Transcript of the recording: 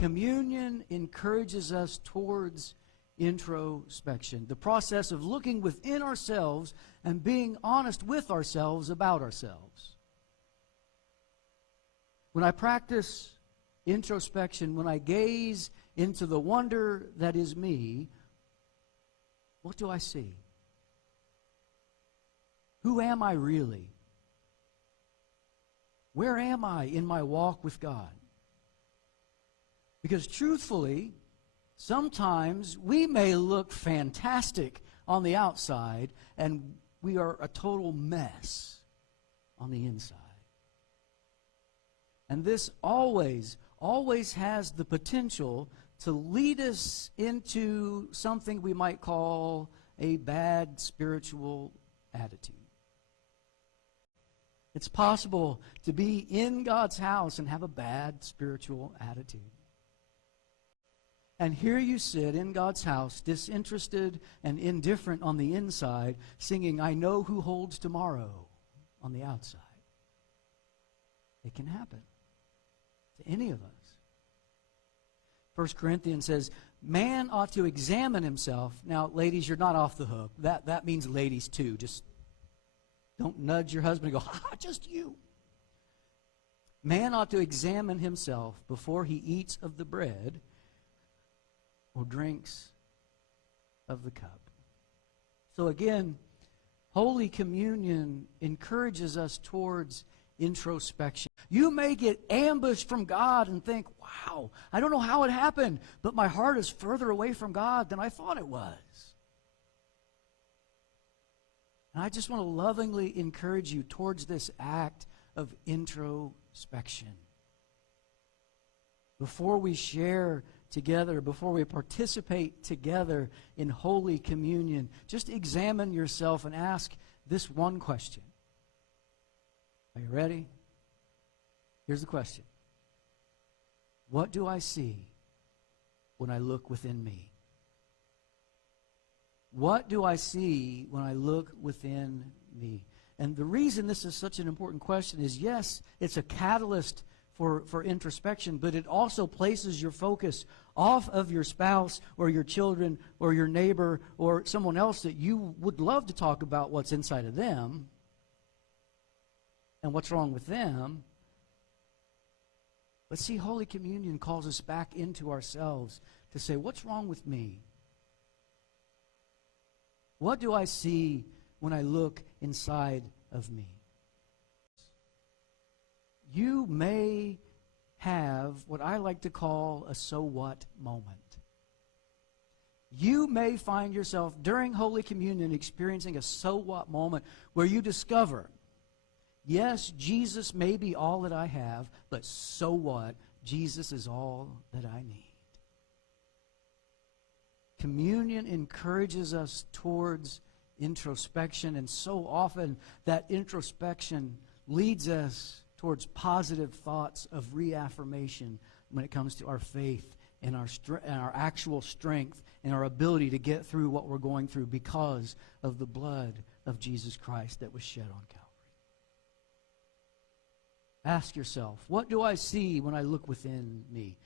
Communion encourages us towards introspection, the process of looking within ourselves and being honest with ourselves about ourselves. When I practice introspection, when I gaze into the wonder that is me, what do I see? Who am I really? Where am I in my walk with God? Because truthfully, sometimes we may look fantastic on the outside and we are a total mess on the inside. And this always has the potential to lead us into something we might call a bad spiritual attitude. It's possible to be in God's house and have a bad spiritual attitude. And here you sit in God's house, disinterested and indifferent on the inside, singing, "I know who holds tomorrow," on the outside. It can happen to any of us. 1 Corinthians says, man ought to examine himself. Now, ladies, you're not off the hook. That means ladies too. Just don't nudge your husband and go, "Ha, just you." Man ought to examine himself before he eats of the bread or drinks of the cup. So again, Holy Communion encourages us towards introspection. You may get ambushed from God and think, "Wow, I don't know how it happened, but my heart is further away from God than I thought it was." And I just want to lovingly encourage you towards this act of introspection. Before we share together, before we participate together in Holy Communion, just examine yourself and ask this one question. Are you ready? Here's the question. What do I see when I look within me? What do I see when I look within me? And the reason this is such an important question is, yes, it's a catalyst for introspection, but it also places your focus off of your spouse or your children or your neighbor or someone else that you would love to talk about what's inside of them and what's wrong with them. But see, Holy Communion calls us back into ourselves to say, what's wrong with me? What do I see when I look inside of me? You may have what I like to call a so what moment. You may find yourself during Holy Communion experiencing a so what moment where you discover, yes, Jesus may be all that I have, but so what? Jesus is all that I need. Communion encourages us towards introspection, and so often that introspection leads us towards positive thoughts of reaffirmation when it comes to our faith and our actual strength and our ability to get through what we're going through because of the blood of Jesus Christ that was shed on Calvary. Ask yourself, what do I see when I look within me?